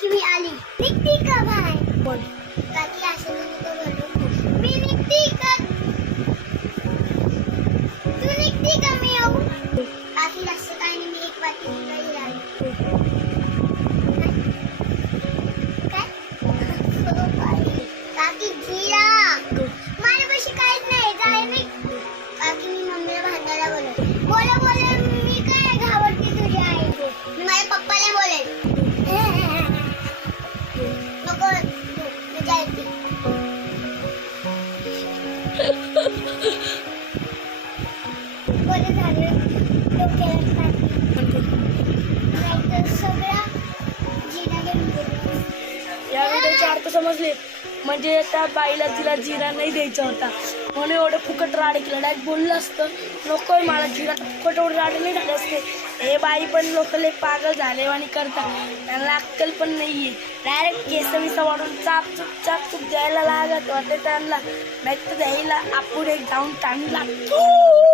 काकी मी आली. निघती का बाय? बोल. काकी असं नको बोलू. मी निघती का? तू निघती का मी येऊ? काकी असं काय नाही, मी एक वाटी निघाली राहिली. काय? हो बाई. काकी जिरा. माझ्यापाशी काहीच नाही, जाय मी. काकी मी मम्मीला भांडायला बोलवते. बोला बोला, मी काय घाबरते तुझ्या आईचे. मी माझ्या पप्पाला बोलेल. नको मी जायचे. बरं झालं डोक्याला काठी. नाहीतर सगळा जिना घेऊन गेला. या व्हिडिओचे अर्थ समजले. म्हणजे त्या बाईला तिला जिरा नाही द्यायचा होता म्हणून एवढं फुकट राड केलं. डायरेक्ट बोललं असतं नकोय मला जिरा, फुकट एवढं राड नाही झाले असते. हे बाई पण लोक लय पागल झाले आणि करतात, त्यांना अक्कल पण नाहीये. डायरेक्ट केस विसा वाढून चापचूप द्यायला लागत वाटते त्यांना, नाही तर द्यायला आपण एक जाऊन टाइम लागतो.